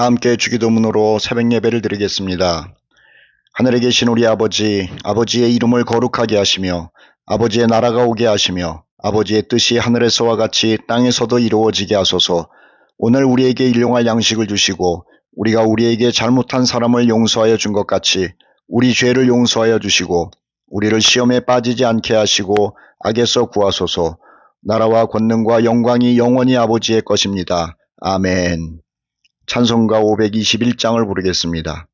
다 함께 주기도문으로 새벽 예배를 드리겠습니다. 하늘에 계신 우리 아버지, 아버지의 이름을 거룩하게 하시며 아버지의 나라가 오게 하시며 아버지의 뜻이 하늘에서와 같이 땅에서도 이루어지게 하소서. 오늘 우리에게 일용할 양식을 주시고 우리가 우리에게 잘못한 사람을 용서하여 준 것 같이 우리 죄를 용서하여 주시고 우리를 시험에 빠지지 않게 하시고 악에서 구하소서. 나라와 권능과 영광이 영원히 아버지의 것입니다. 아멘. 찬송가 521장을 부르겠습니다.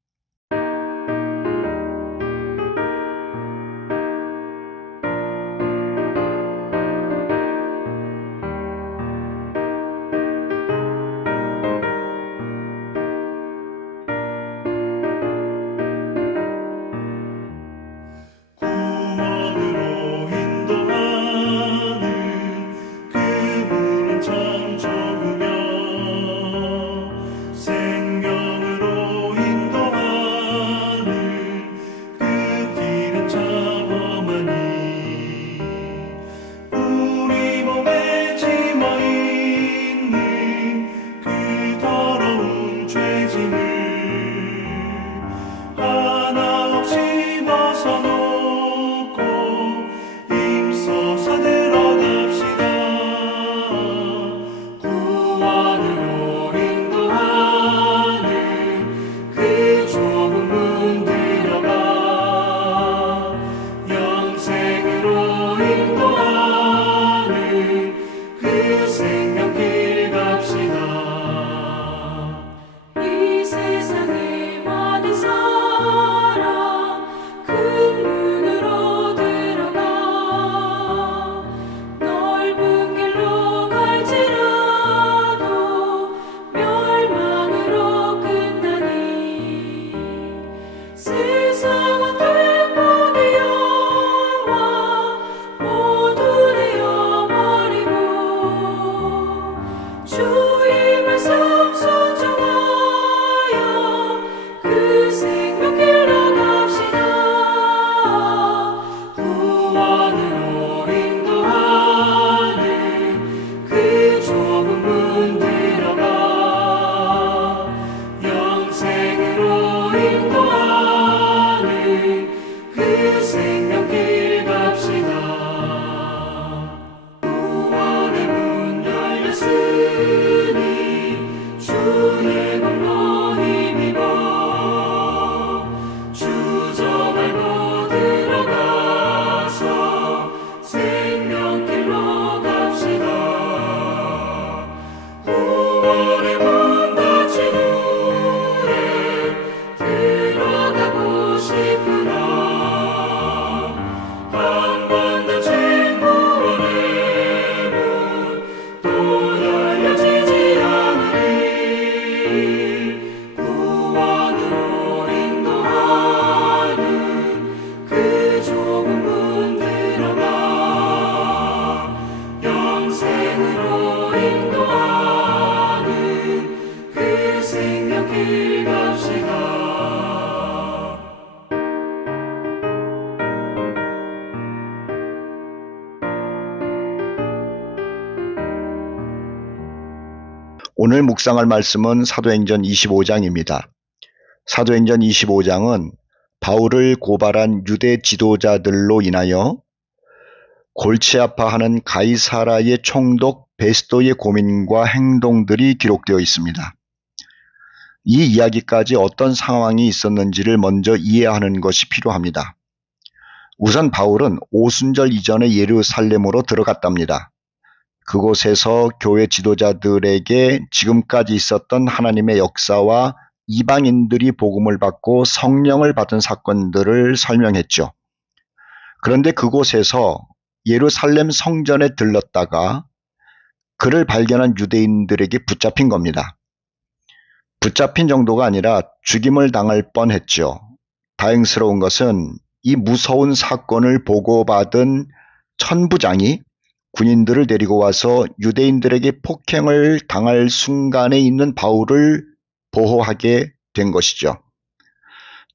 오늘 묵상할 말씀은 사도행전 25장입니다. 사도행전 25장은 바울을 고발한 유대 지도자들로 인하여 골치 아파하는 가이사라의 총독 베스도의 고민과 행동들이 기록되어 있습니다. 이 이야기까지 어떤 상황이 있었는지를 먼저 이해하는 것이 필요합니다. 우선 바울은 오순절 이전에 예루살렘으로 들어갔답니다. 그곳에서 교회 지도자들에게 지금까지 있었던 하나님의 역사와 이방인들이 복음을 받고 성령을 받은 사건들을 설명했죠. 그런데 그곳에서 예루살렘 성전에 들렀다가 그를 발견한 유대인들에게 붙잡힌 겁니다. 붙잡힌 정도가 아니라 죽임을 당할 뻔했죠. 다행스러운 것은 이 무서운 사건을 보고받은 천부장이 군인들을 데리고 와서 유대인들에게 폭행을 당할 순간에 있는 바울을 보호하게 된 것이죠.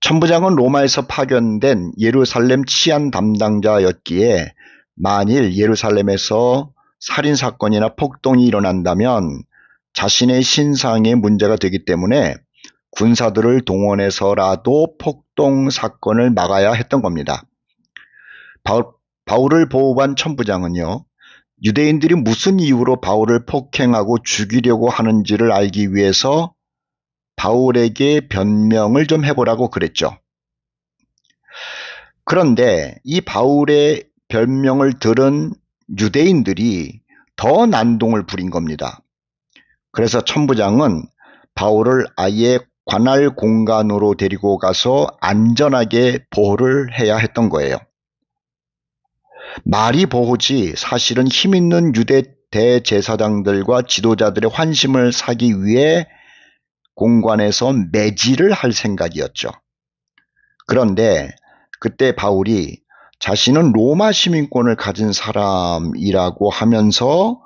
천부장은 로마에서 파견된 예루살렘 치안 담당자였기에 만일 예루살렘에서 살인사건이나 폭동이 일어난다면 자신의 신상에 문제가 되기 때문에 군사들을 동원해서라도 폭동 사건을 막아야 했던 겁니다. 바울을 보호한 천부장은요, 유대인들이 무슨 이유로 바울을 폭행하고 죽이려고 하는지를 알기 위해서 바울에게 변명을 좀 해보라고 그랬죠. 그런데 이 바울의 변명을 들은 유대인들이 더 난동을 부린 겁니다. 그래서 천부장은 바울을 아예 관할 공간으로 데리고 가서 안전하게 보호를 해야 했던 거예요. 말이 보호지 사실은 힘 있는 유대 대제사장들과 지도자들의 환심을 사기 위해 공관에서 매질을 할 생각이었죠. 그런데 그때 바울이 자신은 로마 시민권을 가진 사람이라고 하면서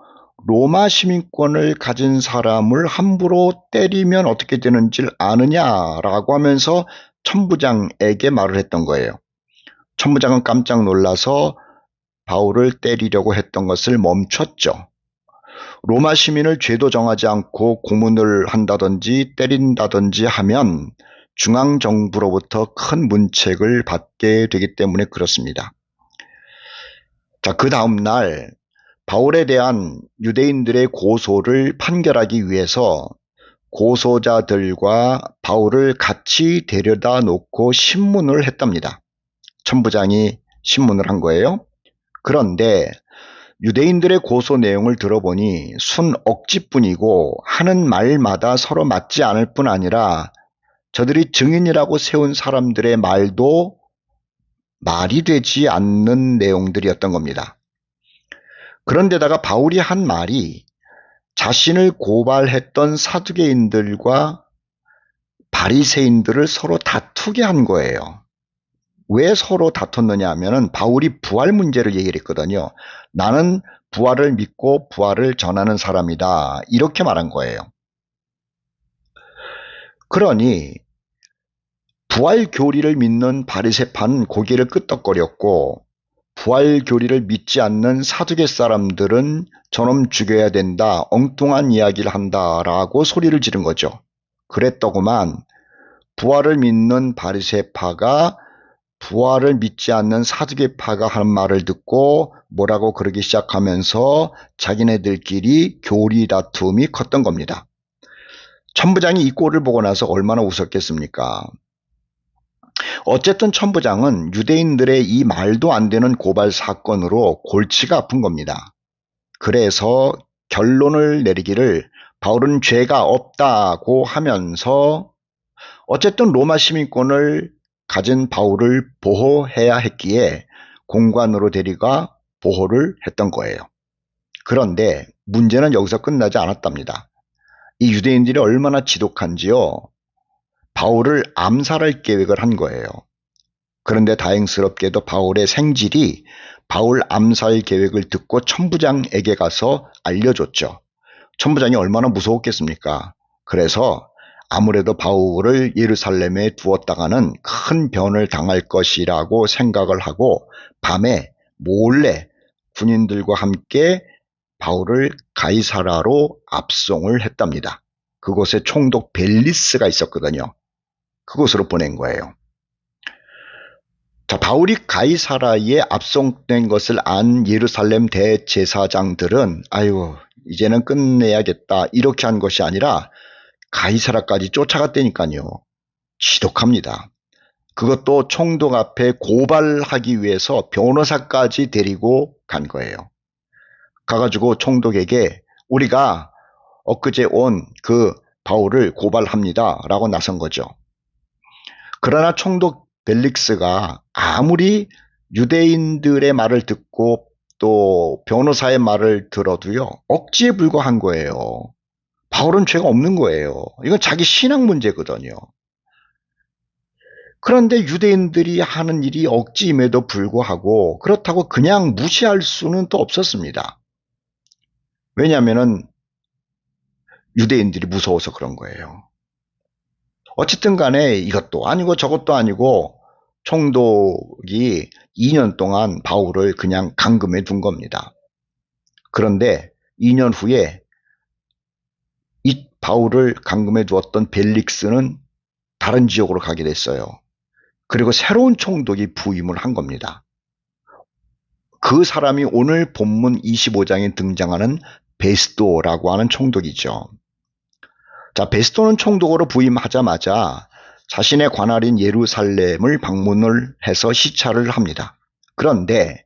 로마 시민권을 가진 사람을 함부로 때리면 어떻게 되는지를 아느냐라고 하면서 천부장에게 말을 했던 거예요. 천부장은 깜짝 놀라서 바울을 때리려고 했던 것을 멈췄죠. 로마 시민을 죄도 정하지 않고 고문을 한다든지 때린다든지 하면 중앙정부로부터 큰 문책을 받게 되기 때문에 그렇습니다. 자, 그 다음 날 바울에 대한 유대인들의 고소를 판결하기 위해서 고소자들과 바울을 같이 데려다 놓고 신문을 했답니다. 천부장이 신문을 한 거예요. 그런데 유대인들의 고소 내용을 들어보니 순 억지뿐이고 하는 말마다 서로 맞지 않을 뿐 아니라 저들이 증인이라고 세운 사람들의 말도 말이 되지 않는 내용들이었던 겁니다. 그런데다가 바울이 한 말이 자신을 고발했던 사두개인들과 바리새인들을 서로 다투게 한 거예요. 왜 서로 다퉜느냐 하면은 바울이 부활 문제를 얘기를 했거든요. 나는 부활을 믿고 부활을 전하는 사람이다. 이렇게 말한 거예요. 그러니 부활 교리를 믿는 바리새파는 고개를 끄덕거렸고 부활 교리를 믿지 않는 사두개 사람들은 저놈 죽여야 된다. 엉뚱한 이야기를 한다라고 소리를 지른 거죠. 그랬더구만 부활을 믿는 바리새파가 부활을 믿지 않는 사두개파가 하는 말을 듣고 뭐라고 그러기 시작하면서 자기네들끼리 교리 다툼이 컸던 겁니다. 천부장이 이 꼴을 보고 나서 얼마나 웃었겠습니까? 어쨌든 천부장은 유대인들의 이 말도 안 되는 고발 사건으로 골치가 아픈 겁니다. 그래서 결론을 내리기를 바울은 죄가 없다고 하면서 어쨌든 로마 시민권을 가진 바울을 보호해야 했기에 공관으로 데려가 보호를 했던 거예요. 그런데 문제는 여기서 끝나지 않았답니다. 이 유대인들이 얼마나 지독한지요. 바울을 암살할 계획을 한 거예요. 그런데 다행스럽게도 바울의 생질이 바울 암살 계획을 듣고 천부장에게 가서 알려줬죠. 천부장이 얼마나 무서웠겠습니까? 그래서 아무래도 바울을 예루살렘에 두었다가는 큰 변을 당할 것이라고 생각을 하고 밤에 몰래 군인들과 함께 바울을 가이사라로 압송을 했답니다. 그곳에 총독 벨리스가 있었거든요. 그곳으로 보낸 거예요. 자, 바울이 가이사라에 압송된 것을 안 예루살렘 대제사장들은 아유 이제는 끝내야겠다 이렇게 한 것이 아니라 가이사라까지 쫓아갔다니까요. 지독합니다. 그것도 총독 앞에 고발하기 위해서 변호사까지 데리고 간 거예요. 가가지고 총독에게 우리가 엊그제 온 그 바울을 고발합니다 라고 나선 거죠. 그러나 총독 벨릭스가 아무리 유대인들의 말을 듣고 또 변호사의 말을 들어도요 억지에 불과한 거예요. 바울은 죄가 없는 거예요. 이건 자기 신앙 문제거든요. 그런데 유대인들이 하는 일이 억지임에도 불구하고 그렇다고 그냥 무시할 수는 또 없었습니다. 왜냐하면 유대인들이 무서워서 그런 거예요. 어쨌든 간에 이것도 아니고 저것도 아니고 총독이 2년 동안 바울을 그냥 감금해 둔 겁니다. 그런데 2년 후에 이 바울을 감금해 두었던 벨릭스는 다른 지역으로 가게 됐어요. 그리고 새로운 총독이 부임을 한 겁니다. 그 사람이 오늘 본문 25장에 등장하는 베스도라고 하는 총독이죠. 자, 베스도는 총독으로 부임하자마자 자신의 관할인 예루살렘을 방문을 해서 시찰을 합니다. 그런데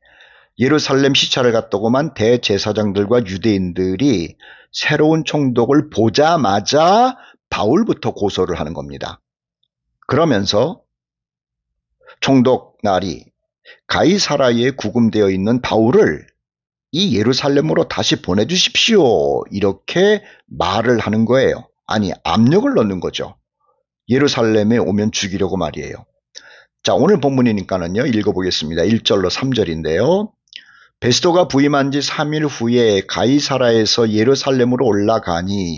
예루살렘 시찰을 갔더구만 대제사장들과 유대인들이 새로운 총독을 보자마자 바울부터 고소를 하는 겁니다. 그러면서 총독 나리 가이사라에 구금되어 있는 바울을 이 예루살렘으로 다시 보내주십시오. 이렇게 말을 하는 거예요. 아니, 압력을 넣는 거죠. 예루살렘에 오면 죽이려고 말이에요. 자, 오늘 본문이니까는요, 읽어보겠습니다. 1절로 3절인데요. 베스도가 부임한 지 3일 후에 가이사라에서 예루살렘으로 올라가니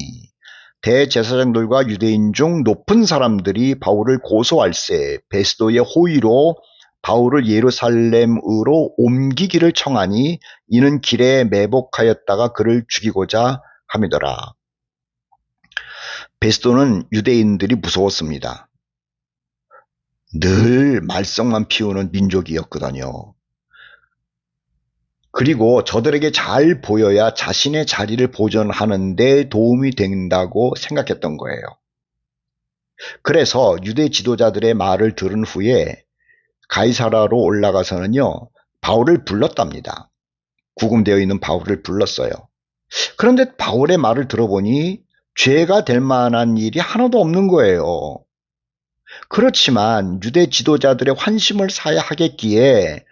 대제사장들과 유대인 중 높은 사람들이 바울을 고소할세 베스도의 호의로 바울을 예루살렘으로 옮기기를 청하니 이는 길에 매복하였다가 그를 죽이고자 함이더라. 베스도는 유대인들이 무서웠습니다. 늘 말썽만 피우는 민족이었거든요. 그리고 저들에게 잘 보여야 자신의 자리를 보존하는 데 도움이 된다고 생각했던 거예요. 그래서 유대 지도자들의 말을 들은 후에 가이사라로 올라가서는요, 바울을 불렀답니다. 구금되어 있는 바울을 불렀어요. 그런데 바울의 말을 들어보니 죄가 될 만한 일이 하나도 없는 거예요. 그렇지만 유대 지도자들의 환심을 사야 하겠기에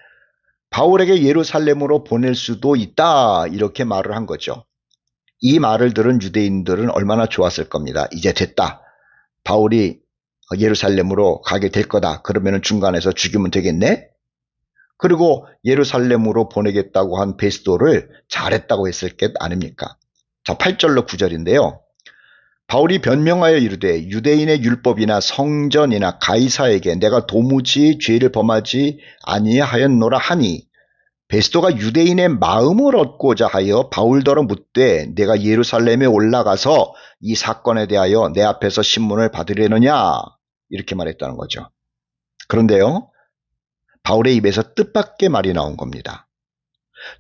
바울에게 예루살렘으로 보낼 수도 있다 이렇게 말을 한 거죠. 이 말을 들은 유대인들은 얼마나 좋았을 겁니다. 이제 됐다. 바울이 예루살렘으로 가게 될 거다. 그러면 중간에서 죽이면 되겠네. 그리고 예루살렘으로 보내겠다고 한 베스도를 잘했다고 했을 게 아닙니까? 자, 8절로 9절인데요. 바울이 변명하여 이르되 유대인의 율법이나 성전이나 가이사에게 내가 도무지 죄를 범하지 아니하였노라 하니 베스도가 유대인의 마음을 얻고자 하여 바울더러 묻되 내가 예루살렘에 올라가서 이 사건에 대하여 내 앞에서 신문을 받으려느냐 이렇게 말했다는 거죠. 그런데요, 바울의 입에서 뜻밖의 말이 나온 겁니다.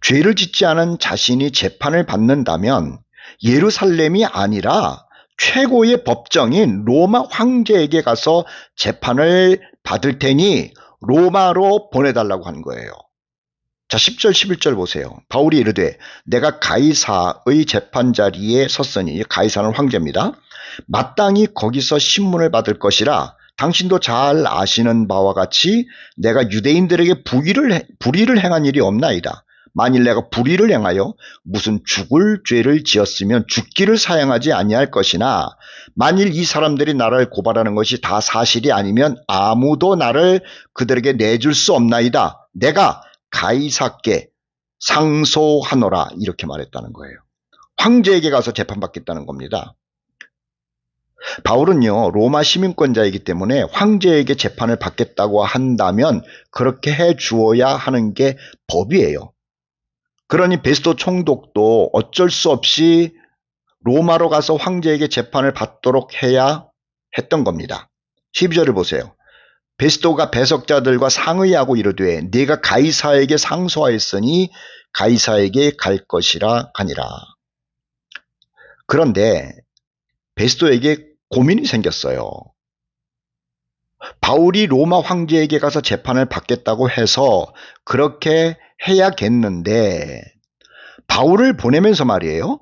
죄를 짓지 않은 자신이 재판을 받는다면 예루살렘이 아니라 최고의 법정인 로마 황제에게 가서 재판을 받을 테니 로마로 보내달라고 한 거예요. 자, 10절 11절 보세요. 바울이 이르되 내가 가이사의 재판 자리에 섰으니 가이사는 황제입니다. 마땅히 거기서 신문을 받을 것이라 당신도 잘 아시는 바와 같이 내가 유대인들에게 불의를 행한 일이 없나이다. 만일 내가 불의를 행하여 무슨 죽을 죄를 지었으면 죽기를 사양하지 아니할 것이나 만일 이 사람들이 나를 고발하는 것이 다 사실이 아니면 아무도 나를 그들에게 내줄 수 없나이다. 내가 가이사께 상소하노라 이렇게 말했다는 거예요. 황제에게 가서 재판받겠다는 겁니다. 바울은요, 로마 시민권자이기 때문에 황제에게 재판을 받겠다고 한다면 그렇게 해 주어야 하는 게 법이에요. 그러니 베스도 총독도 어쩔 수 없이 로마로 가서 황제에게 재판을 받도록 해야 했던 겁니다. 12절을 보세요. 베스도가 배석자들과 상의하고 이르되 네가 가이사에게 상소하였으니 가이사에게 갈 것이라 하니라. 그런데 베스도에게 고민이 생겼어요. 바울이 로마 황제에게 가서 재판을 받겠다고 해서 그렇게 해야겠는데 바울을 보내면서 말이에요.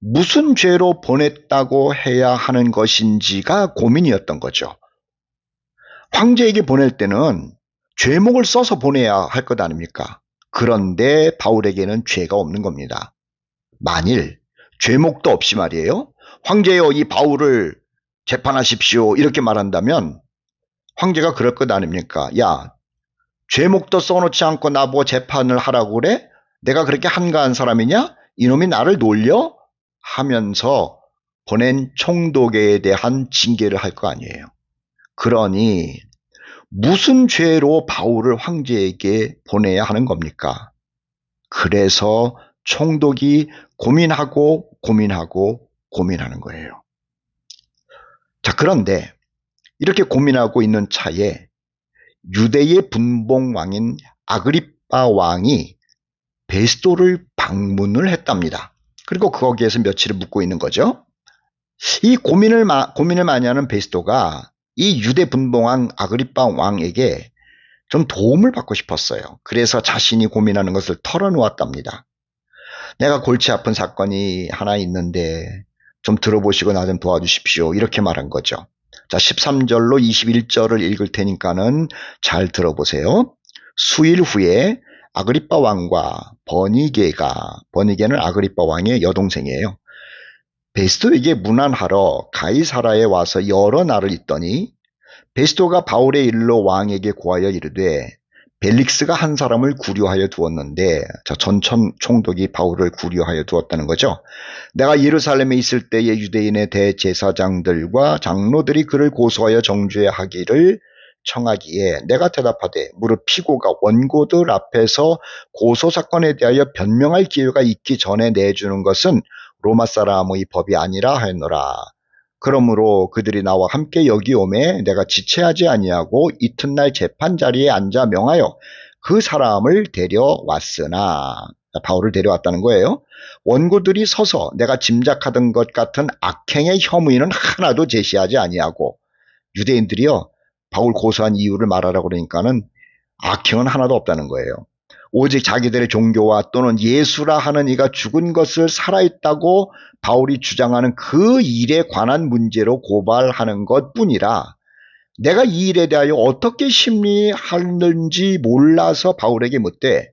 무슨 죄로 보냈다고 해야 하는 것인지가 고민이었던 거죠. 황제에게 보낼 때는 죄목을 써서 보내야 할 것 아닙니까? 그런데 바울에게는 죄가 없는 겁니다. 만일 죄목도 없이 말이에요. 황제여 이 바울을 재판하십시오 이렇게 말한다면 황제가 그럴 것 아닙니까? 야, 죄목도 써놓지 않고 나보고 재판을 하라고 그래? 내가 그렇게 한가한 사람이냐? 이놈이 나를 놀려? 하면서 보낸 총독에 대한 징계를 할 거 아니에요. 그러니 무슨 죄로 바울을 황제에게 보내야 하는 겁니까? 그래서 총독이 고민하고 고민하는 거예요. 자, 그런데 이렇게 고민하고 있는 차에 유대의 분봉왕인 아그리빠 왕이 베스도를 방문을 했답니다. 그리고 거기에서 며칠을 묵고 있는 거죠. 이 고민을 많이 하는 베스도가 이 유대 분봉왕 아그리빠 왕에게 좀 도움을 받고 싶었어요. 그래서 자신이 고민하는 것을 털어놓았답니다. 내가 골치 아픈 사건이 하나 있는데 좀 들어보시고 나 좀 도와주십시오. 이렇게 말한 거죠. 자, 13절로 21절을 읽을 테니까는 잘 들어보세요. 수일 후에 아그리빠 왕과 버니게는 아그리빠 왕의 여동생이에요. 베스도에게 문안하러 가이사라에 와서 여러 날을 있더니 베스도가 바울의 일로 왕에게 고하여 이르되 벨릭스가 한 사람을 구류하여 두었는데 전천 총독이 바울을 구류하여 두었다는 거죠. 내가 예루살렘에 있을 때에 유대인의 대제사장들과 장로들이 그를 고소하여 정죄 하기를 청하기에 내가 대답하되 무릇 피고가 원고들 앞에서 고소사건에 대하여 변명할 기회가 있기 전에 내주는 것은 로마 사람의 법이 아니라 하였노라. 그러므로 그들이 나와 함께 여기 오매 내가 지체하지 아니하고 이튿날 재판 자리에 앉아 명하여 그 사람을 데려왔으나 바울을 데려왔다는 거예요. 원고들이 서서 내가 짐작하던 것 같은 악행의 혐의는 하나도 제시하지 아니하고 유대인들이요 바울 고소한 이유를 말하라고 그러니까는 악행은 하나도 없다는 거예요. 오직 자기들의 종교와 또는 예수라 하는 이가 죽은 것을 살아있다고 바울이 주장하는 그 일에 관한 문제로 고발하는 것뿐이라 내가 이 일에 대하여 어떻게 심리하는지 몰라서 바울에게 묻되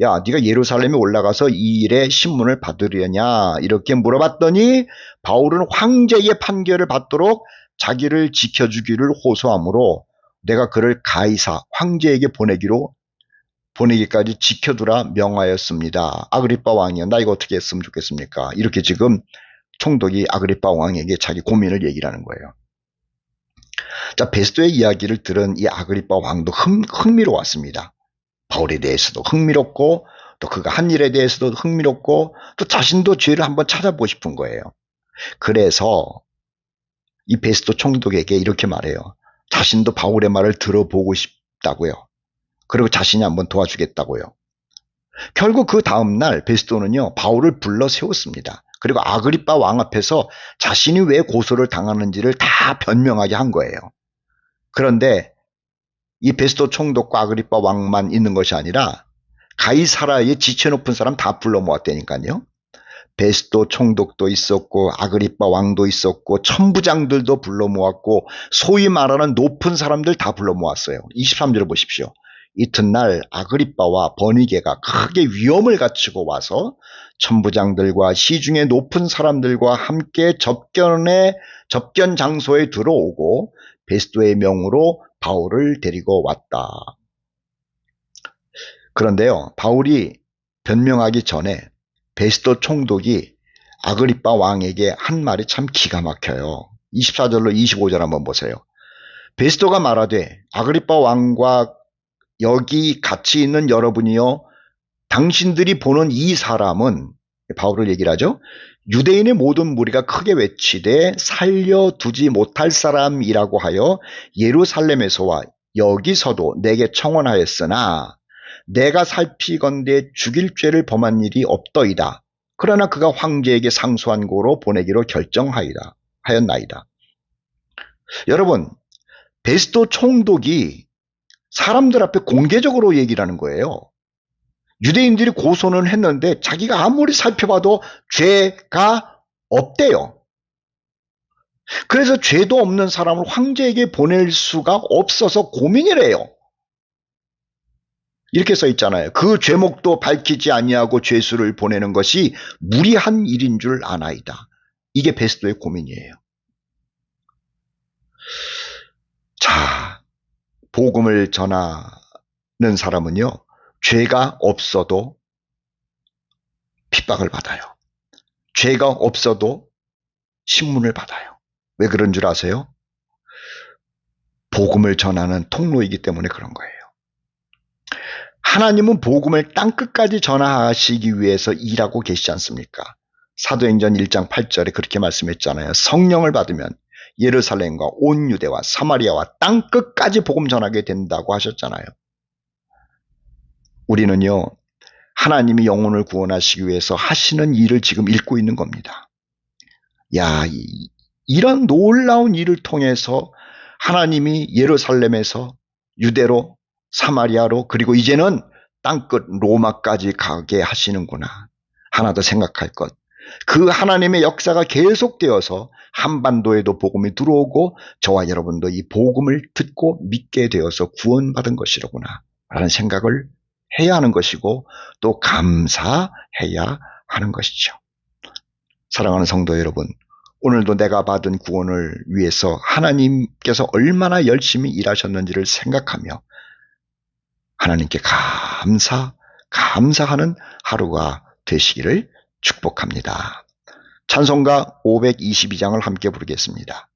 야 네가 예루살렘에 올라가서 이 일에 신문을 받으려냐 이렇게 물어봤더니 바울은 황제의 판결을 받도록 자기를 지켜주기를 호소하므로 내가 그를 가이사 황제에게 보내기까지 지켜두라 명하였습니다. 아그리빠 왕이요. 나 이거 어떻게 했으면 좋겠습니까? 이렇게 지금 총독이 아그리빠 왕에게 자기 고민을 얘기를 하는 거예요. 자, 베스도의 이야기를 들은 이 아그리빠 왕도 흥미로웠습니다. 바울에 대해서도 흥미롭고 또 그가 한 일에 대해서도 흥미롭고 또 자신도 죄를 한번 찾아보고 싶은 거예요. 그래서 이 베스도 총독에게 이렇게 말해요. 자신도 바울의 말을 들어보고 싶다고요. 그리고 자신이 한번 도와주겠다고요. 결국 그 다음날 베스도는요 바울을 불러 세웠습니다. 그리고 아그리빠 왕 앞에서 자신이 왜 고소를 당하는지를 다 변명하게 한 거예요. 그런데 이 베스도 총독과 아그리빠 왕만 있는 것이 아니라 가이사라의 지체 높은 사람 다 불러 모았다니까요. 베스도 총독도 있었고 아그리빠 왕도 있었고 천부장들도 불러 모았고 소위 말하는 높은 사람들 다 불러 모았어요. 23절을 보십시오. 이튿날 아그리빠와 버니게가 크게 위험을 갖추고 와서 천부장들과 시중의 높은 사람들과 함께 접견 장소에 들어오고 베스도의 명으로 바울을 데리고 왔다. 그런데요, 바울이 변명하기 전에 베스도 총독이 아그리빠 왕에게 한 말이 참 기가 막혀요. 24절로 25절 한번 보세요. 베스도가 말하되 아그리빠 왕과 여기 같이 있는 여러분이요 당신들이 보는 이 사람은 바울을 얘기를 하죠. 유대인의 모든 무리가 크게 외치되 살려두지 못할 사람이라고 하여 예루살렘에서와 여기서도 내게 청원하였으나 내가 살피건대 죽일 죄를 범한 일이 없더이다. 그러나 그가 황제에게 상소한 고로 보내기로 결정하였나이다. 여러분, 베스도 총독이 사람들 앞에 공개적으로 얘기를 하는 거예요. 유대인들이 고소는 했는데 자기가 아무리 살펴봐도 죄가 없대요. 그래서 죄도 없는 사람을 황제에게 보낼 수가 없어서 고민을 해요. 이렇게 써 있잖아요. 그 죄목도 밝히지 아니하고 죄수를 보내는 것이 무리한 일인 줄 아나이다. 이게 베스도의 고민이에요. 자, 복음을 전하는 사람은요, 죄가 없어도 핍박을 받아요. 죄가 없어도 신문을 받아요. 왜 그런 줄 아세요? 복음을 전하는 통로이기 때문에 그런 거예요. 하나님은 복음을 땅끝까지 전하시기 위해서 일하고 계시지 않습니까? 사도행전 1장 8절에 그렇게 말씀했잖아요. 성령을 받으면 예루살렘과 온 유대와 사마리아와 땅끝까지 복음 전하게 된다고 하셨잖아요. 우리는요, 하나님이 영혼을 구원하시기 위해서 하시는 일을 지금 읽고 있는 겁니다. 야, 이런 놀라운 일을 통해서 하나님이 예루살렘에서 유대로 사마리아로 그리고 이제는 땅끝 로마까지 가게 하시는구나. 하나 더 생각할 것. 그 하나님의 역사가 계속되어서 한반도에도 복음이 들어오고 저와 여러분도 이 복음을 듣고 믿게 되어서 구원받은 것이로구나 라는 생각을 해야 하는 것이고 또 감사해야 하는 것이죠. 사랑하는 성도 여러분, 오늘도 내가 받은 구원을 위해서 하나님께서 얼마나 열심히 일하셨는지를 생각하며 하나님께 감사하는 하루가 되시기를 축복합니다. 찬송가 522장을 함께 부르겠습니다.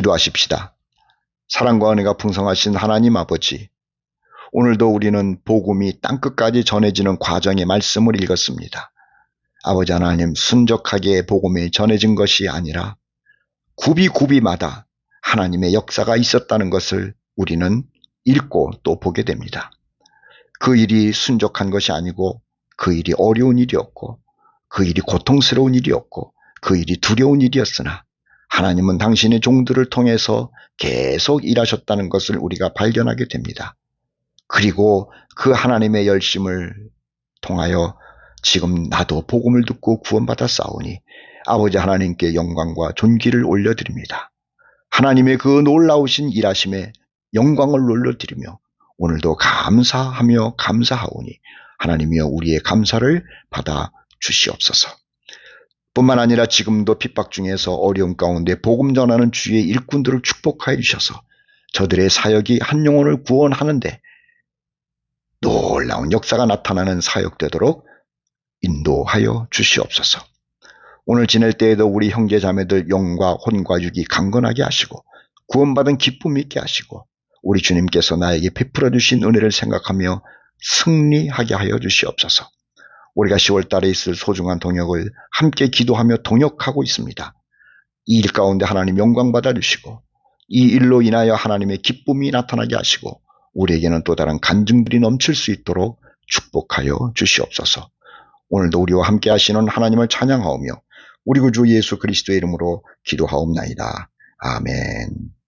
기도하십시다. 사랑과 은혜가 풍성하신 하나님 아버지, 오늘도 우리는 복음이 땅끝까지 전해지는 과정의 말씀을 읽었습니다. 아버지 하나님, 순적하게 복음이 전해진 것이 아니라 굽이굽이마다 하나님의 역사가 있었다는 것을 우리는 읽고 또 보게 됩니다. 그 일이 순적한 것이 아니고 그 일이 어려운 일이었고 그 일이 고통스러운 일이었고 그 일이 두려운 일이었으나 하나님은 당신의 종들을 통해서 계속 일하셨다는 것을 우리가 발견하게 됩니다. 그리고 그 하나님의 열심을 통하여 지금 나도 복음을 듣고 구원받아 싸우니 아버지 하나님께 영광과 존귀를 올려드립니다. 하나님의 그 놀라우신 일하심에 영광을 올려드리며 오늘도 감사하며 감사하오니 하나님이여 우리의 감사를 받아 주시옵소서. 뿐만 아니라 지금도 핍박 중에서 어려움 가운데 복음 전하는 주의 일꾼들을 축복하여 주셔서 저들의 사역이 한 영혼을 구원하는데 놀라운 역사가 나타나는 사역되도록 인도하여 주시옵소서. 오늘 지낼 때에도 우리 형제자매들 영과 혼과 육이 강건하게 하시고 구원받은 기쁨이 있게 하시고 우리 주님께서 나에게 베풀어 주신 은혜를 생각하며 승리하게 하여 주시옵소서. 우리가 10월 달에 있을 소중한 동역을 함께 기도하며 동역하고 있습니다. 이 일 가운데 하나님 영광 받아주시고 이 일로 인하여 하나님의 기쁨이 나타나게 하시고 우리에게는 또 다른 간증들이 넘칠 수 있도록 축복하여 주시옵소서. 오늘도 우리와 함께 하시는 하나님을 찬양하오며 우리 구주 예수 그리스도의 이름으로 기도하옵나이다. 아멘.